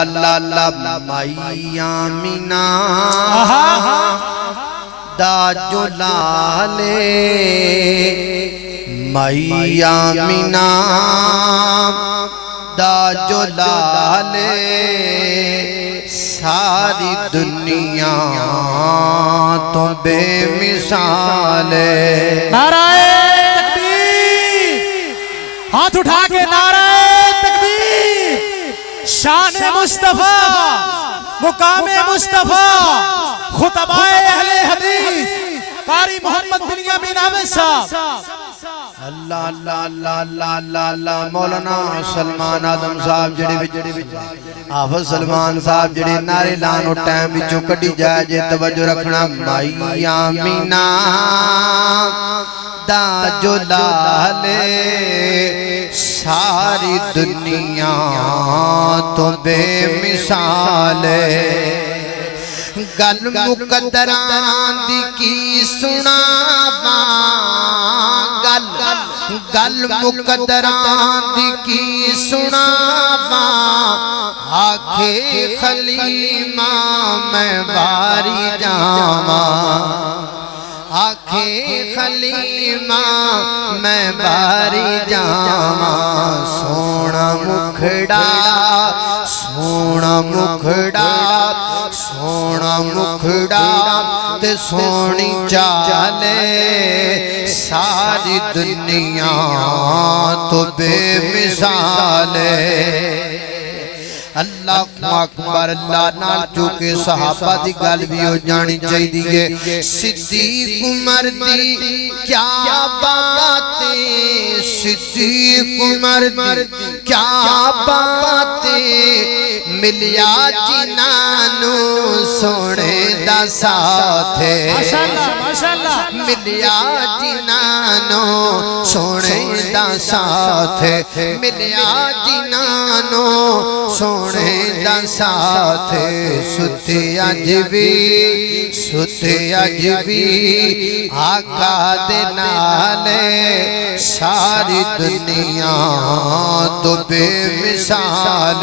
अल्लाह अल्लाह माइया मीना दा जो लाले मैया मीना दा जो लाले सारी दुनिया तो बेमिसाल है। नाराए तकबीर, हाथ उठा के नाराए तकबीर। शान मुस्तफा, मुकामे मुस्तफा, खुतबाए अहले हदीस कारी मोहम्मद बिन यामीन आमिर साहब। अल्लाह अल्लाह अल्लाह अल्लाह अल्लाह अल्लाह मौलाना सलमान आदम साहब जेड़े हाफिज सलमान साहब जेड़े नारे लानो टाइम विचों कड्डी जाए जे तवज्जो रखना। माइया मीना दा जो लाले सारी दुनिया तो बेमिसाल गल मुकद्दरां दी की सुनावा गल मुकद्दरां दी की सुनावा आखे खलीमा मैं वारी जावा आखे खलीमा मैं वारी जावा। सोना मुखड़ा सोना मुखड़ा सोना मुखड़ा ते सोनी चाले सारी दुनिया तो बेमिसाल अल्लाह अकबर। अल्लाह नाल चूके सहाबा दी गल भी हो जानी चाहिए। सिद्दीक उमर दी क्या बातें सिद्दीक उमर दी क्या बातें मिलिया जिन्हानू सोने दा साथ माशाअल्लाह माशाअल्लाह। मिलिया जिन्हानू सोने दा साथ मिलिया जिन्हानू सोने दा साथ। सुते अज भी आका दे नाले सारी दुनिया तो बेमिसाल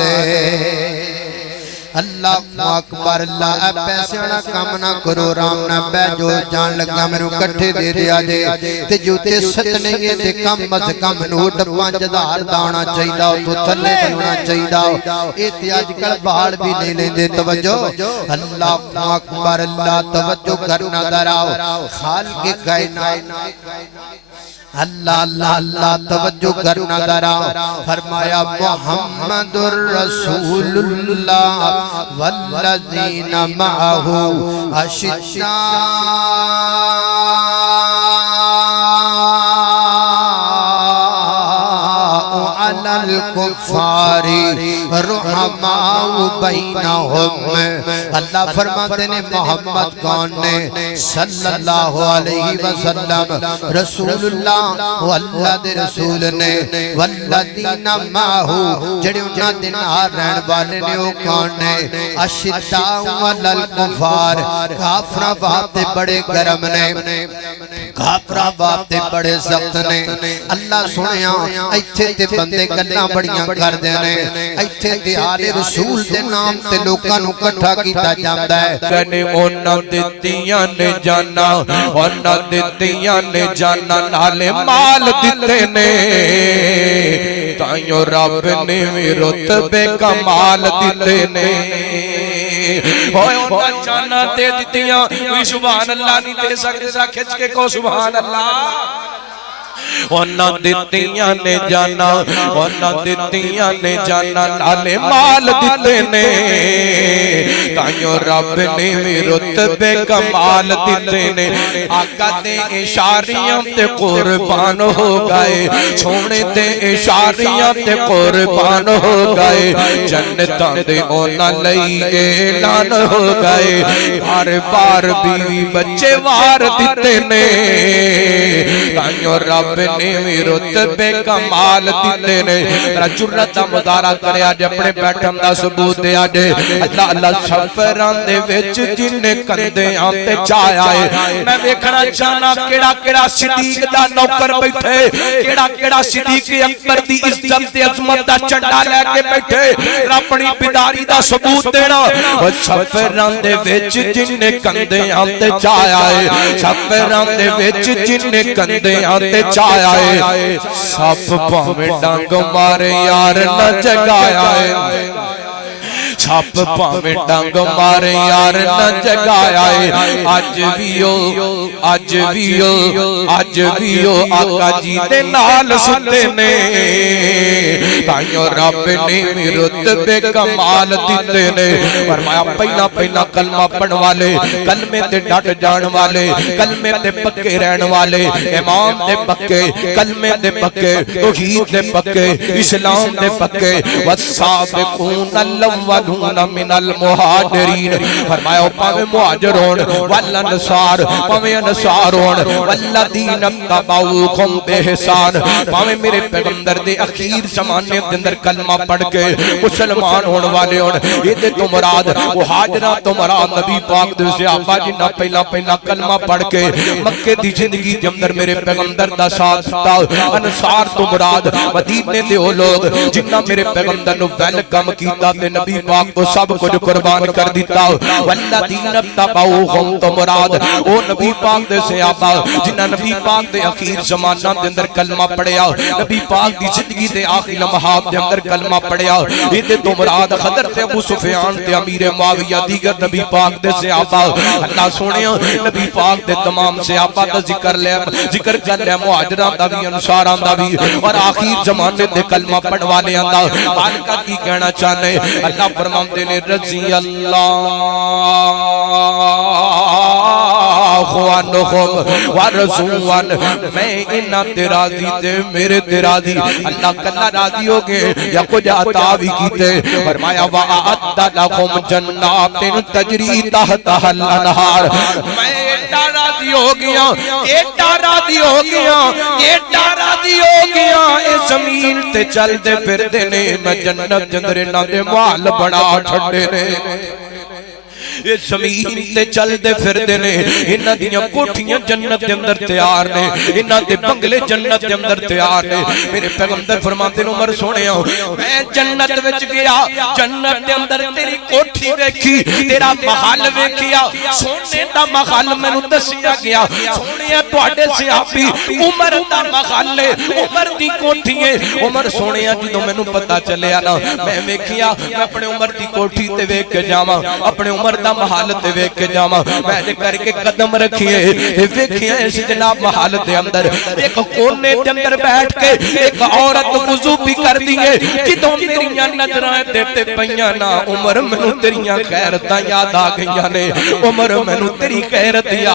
अल्लाह अकबर। अल्लाह पैसे वाला काम ना करो, राम ना बैठो। जान लगा मैनू कट्ठे दे दिया जे ते जूते सतने ते कम अज कम नोट 5000 दा आना चाहिए, तो थल्ले होना चाहिए। ये ते अजकल बाल भी नहीं लेंदे। तवज्जो अल्लाह अकबर। अल्लाह तवज्जो करना दराओ खाल के कायनात अल्लाह अल्लाह अल्लाह तवज्जो करना दरा। फरमाया मुहम्मदुर रसूलुल्लाह वल्लज़ीना मअहू अशिद्दा अलल कुफ़ारी रुहमाउ बैनहुम। अल्लाह फरमाते ने मोहम्मद कौन ने सल्लल्लाहु अलैहि वसल्लम रसूलुल्लाह वो अल्लाह दे रसूल ने वल्लज़ीना माहू जेड़े उन्हां दे नाल रहन वाले ने वो कौन ने अशिद्दाउ अलल कुफ़ार काफरा बाते बड़े गरम ने काफरा बाते बड़े सख्त ने। अल्लाह सुनिया इत्थे ते बंदे गल्लां बड़ियां करदे ने इत्थे ते आले रसूल दे नाम ते लोकां नूं इकट्ठा कीता जांदा है। कने ओनां दित्तियां ने जाना ओनां दित्तियां ने जाना नाले माल दिते ने ताइयों रब ने भी रुतबे कमाल दिते ने। जाना दे दित्तियां कोई सुभान अल्लाह नहीं दे सकते। खिच के को सुभान अल्लाह। ओना दित्तियां ने जाना ओना दित्तियां ने जाना नाले माल दिते ने ताइयों रब ने भी रुतबे कमाल दिते ने। आका दे इशारियां ते कुर्बान हो गए सोने दे इशारियां ते कुर्बान हो गए। जन्नतां दे ओना लई ऐलान हो गए। बार बार बीवी बच्चे वार दिते ने ताइयों रब ने भी रुतबे कमाल दिते ने। तेरा जुर्रत दा मुजाहरा करया जे अपने बैठन दा सबूत दे जे। अल्लाह अल्लाह सफरां दे विच जिन्ने कंदियां ते चाया है मैं वेखना चाहना केड़ा केड़ा सिद्दीक दा नौकर बैठे, केड़ा केड़ा सिद्दीक अकबर दी इज्जत ते अजमत दा झंडा लेके बैठे अपनी बिदारी दा सबूत देना। ओ सफरां दे विच जिन्ने कंदियां ते चाया है, सफरां दे विच जिन्ने कंदियां ते चाया है, सप भावें डंग मारे यार न जगाया है, छप भावें डंग मारे यार न जगाया है। अज भी ओ आका जी दे नाल सुते ने ताइयों रब ने भी रुतबे कमाल दिते ने। फरमाया पहला पहला कलमा पढ़न वाले, कलमे ते डट जान वाले, कलमे ते पक्के रहन वाले, इमाम दे पक्के, कलमे दे पक्के, तौहीद दे पक्के, इस्लाम दे पक्के, वस्साबिकून अल-अव्वलून मिनल मुहाजिरीन। फरमाया भावे मुहाजिर होण वल अंसार, भावे अंसार होण वल्लदीन तबऊहुम बिहसान, भावे मेरे पैगंबर दे अखीर ज़माने दे अंदर कलमा पढ़ के मुसलमान होने वाले होण। इहदे तो मुराद मुहाजिरां तो मुराद नबी पाक दे सहाबा जिन्हां पहला पहला कलमा पढ़ के मक्के दी जिंदगी दे अंदर मेरे पैगंबर दा साथ दिता। अंसार तो मुराद मदीने दे ओ लोग जिन्हां मेरे पैगंबर नु वेलकम कीता ते नबी पाक को सब कुछ कुर्बान कर दिता। वल्लदीन तबऊहुम तो मुराद ओ नबी पाक दे सहाबा जिन्हां नबी पाक दे अखीर ज़माना दे अंदर कलमा पढ़िया, नबी पाक दी जिंदगी दे आखिरी लम्हात दे अंदर कलमा पढ़िया। इहदे तो मुराद हज़रत अबू सुफियान ते अमीर मुआविया दीगर नबी पाक दे सहाबा। अल्लाह सोहणिया नबी पाक दे तमाम सहाबा दा जिक्र कर लिया, मुहाजिरां दा भी अंसारां दा भी और आखिर ज़माने दे कलमा पढ़न वालेयां दा। मालिका की कहना चाहने अल्लाह फरमाते ने रज़ी अल्लाहु अन्हुम व रज़ुअन, मैं इन्हां ते राज़ी ते मेरे ते राज़ी। अल्लाह कल्ला राज़ी हो गए या कुछ अता भी कीते। फरमाया व अअद्द लहुम जन्नातिन तजरी तहतहल अनहार, मैं एडा राज़ी हो गया, एडा राज़ी हो गया, एडा राज़ी हो गया। इस ज़मीन ते चलदे फिरदे ने मैं जन्नत दे अंदर इन्हां दे महल बड़ा ठंडे ने। इस ज़मीन ते चलदे फिरदे ने इन्हां दियां कोठियां जन्नत दे अंदर तैयार ने, इन्हां दे बंगले जन्नत दे अंदर तैयार ने। मेरे पैगंबर फरमाते ने उमर सोहणिया मैं जन्नत विच गया, जन्नत दे अंदर तेरी कोठी वेखी, तेरा महल वेखिया, सोने दा महल मैनू दसिया गया। सोहणिया तुहाडे सहाबी उमर दा महल है, उमर दी कोठी है। उमर सोहणिया जदों मैनू पता चलिया ना मैं वेखिया मैं अपने उमर दी कोठी ते वेख के जावां, अपने उमर महल ते वेख के जावां। मैं करके कदम रखिए वेखिए इस जनाब महल दे अंदर एक कोने दे अंदर बैठ के एक औरत वुजू भी कर दी है। जदों मेरियां नजरां ते पईयां ना उमर मैनू तेरियां खैरतां याद आ गईयां ने, उमर मैनू तेरी खैरत